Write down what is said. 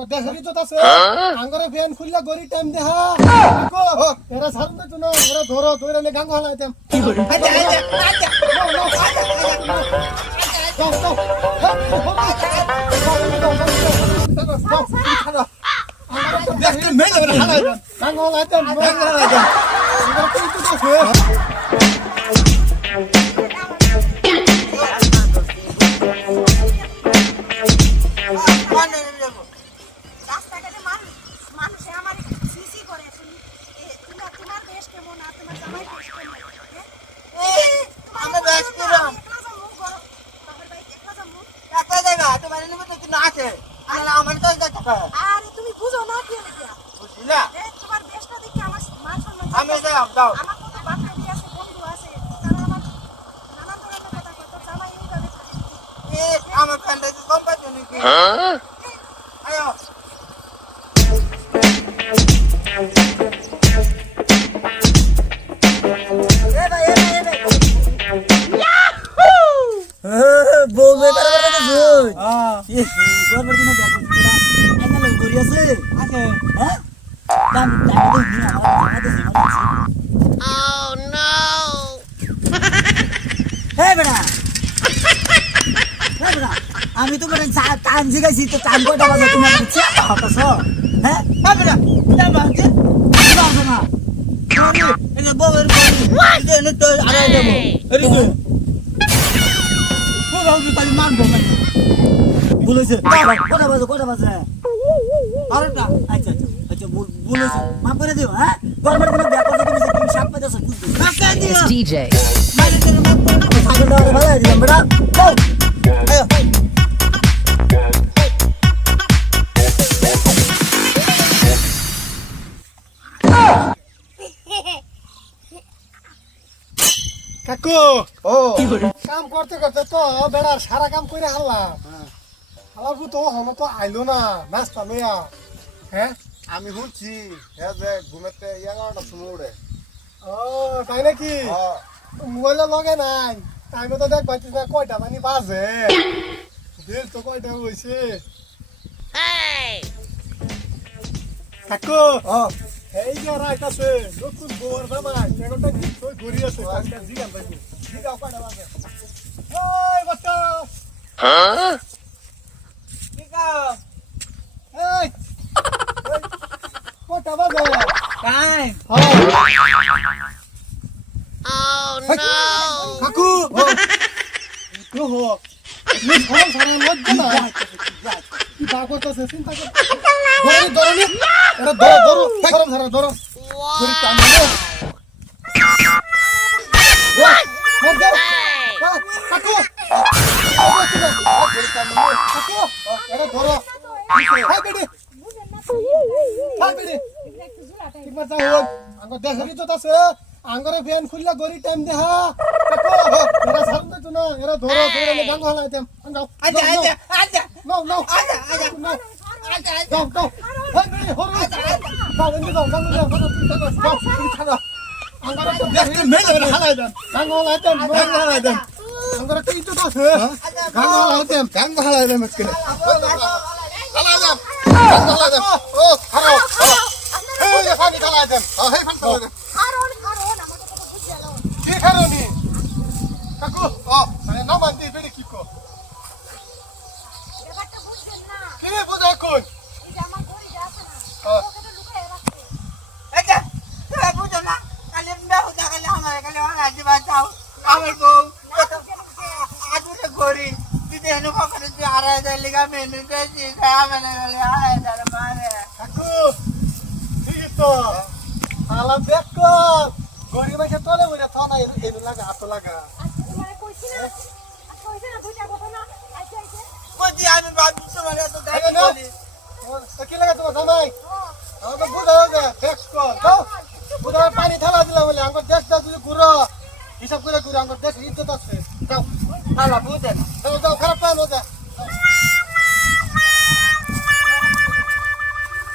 দেশের ইজ্জত আছে আঙ্গরে ফ্যান খুললা গরি টাইম দেহা কো এরা সারুন তো না এরা ধরো ধরে নে গাঙ্গ হালাইতাম কি করে দেখতে মেলে বেটা হালাইতাম গাঙ্গ না আছে। আমার তো টাকা আরে তুমি বুঝো না কি হইয়া? বুঝলি না। এ, তোমার দেশটা দেখে আমার মান সম্মান আমি যাইতাছে। দাও আমার কত বান্ধবী আছে বন্ধু আছে। তারা আমার নানান ধরনের কথা কয় জামাই এইভাবে থাকে। এ আমার ফ্যানটা কি কম পাচ্ছ নাকি আয়ো। তারা কথা শুন হ্যাঁ এ গরবার দিনে দেখো তোরা আইনা লই করি আছে আছে হ্যাঁ দাম দাম তো নি আমার জানা দে Oh no. হে বেটা হে বেটা আমি তো করে টাইম জিগাইছি তো টাইম কয়টা বাজে তুমি আমাকে চেষ্টা হতাছ হ্যাঁ হবে না দাম ভাঙছে বাজে না আরে এটা বউয়ের বউ এটা এনে তো আড়াই দেবো এরি তো ও ভাবছি তাই মারবো মানে বলেছে কটা বাজে কটা বাজে? আরেকটা আচ্ছা আচ্ছা আচ্ছা বল- বলেছে মাফ করে দিও হ্যাঁ? গরবার দিনে দেখো যে তুমি তুমি সাপ পাইতেছ বুঝতে টাকা দিও। It's DJ. মারি তোর মাপ ছাগলটা ভালো দিলাম বেটা। কাকু! ও। কাম করতে করতে তো বেড়ার সারা কাম করে হারলাম। হালার তো হন তো আইলো না নাস্তা লইয়া। হ্যাঁ? আমি শুনছি হ্যাঁ যে ঘুমেতে এগারোটার সময় উঠে। ও তাই নাকি। মোবাইলে লগে নাই। টাইমে তো দেখ পাচ্ছিস না কয়টা মানে বাজে। বেশ তো কয়টা হয়েছে কাকু! ও এই যে রাইট আছে নতুন গোবর জামাই এগারোটা কি তুই ঘুরি আছে কালকে জিগান পাইবো জিগাও কয়টা বাজে ওই বাচ্চা ঠিক আছে এই এই, কয়টা বাজে টাইম কাকু তো হো নি সরম সরম লজ্জা না কি বাগত আছে চিন্তা কর ধরে নি এটা ধরো ধরো ধরো ধরে টান ধরো ইজ্জত আছে আঙ্গরে ফ্যান খুললা গরি টাইম দেহা এরা সারুন তো না এরা ধরো ধরে নে গাঙ্গ হালাইতাম গাও আচ্ছা আচ্ছা আচ্ছা নো নো আচ্ছা আচ্ছা নো আচ্ছা আচ্ছা যাও যাও হাই বেডি হরো। গাঙ্গ তুমি ছাড়ো। আঙ্গরে তো দেখতে মেলে হালাইতাম গাঙ্গ হালাইতাম গাঙ্গ হালাইতাম আঙ্গরে কি ইজ্জত আছে গাঙ্গ গাঙ্গ হালাইলাম আজকে হালাইলাম গাঙ্গ হালাইলাম ও খারো এই ফানি হালাইলাম ও হেই ফান হালাইলাম কারণ কারণ আমাকে তো বুঝতে গেল কি কারণে কাকু ও মানে না মানতে বেডি কি কো ব্যাপারটা বুঝছেন না কি বুঝা কই এই যে আমার ঘড়িটা আছে না হ্যাঁ। ওকে তো লুকায় রাখছে আচ্ছা তুমি বুঝো না কালি বিবাহ দেখালে আমার কালি আমার রাজি বাঁচাও আমার বউ আজকে ঘড়ি দিদি হেনু কখনো তুই হারাই যায় লিগা মেনু দিয়েছি আমার গেলে হারাই যায় মারে কাকু ঠিক তো? আলা দেখ কো গরিব মাইছে তোলে বইরা তো না এই লাগা হাত লাগা। ঘটনা আজকে আজকে আমি ভাবছি তোমার এত আরে না। কি লাগা তোমার জামাই? আমার বুঝা হবে দেখ কর বুঝা পানি ঢালা দিলা বলে আঙ্গুর দেখ দাও ঘুরো হিসাব করে ঘুরে আমার দেশের ইজ্জত আছে। যাও আল্লাহ বুঝে। যাও যাও, খারাপ পায় না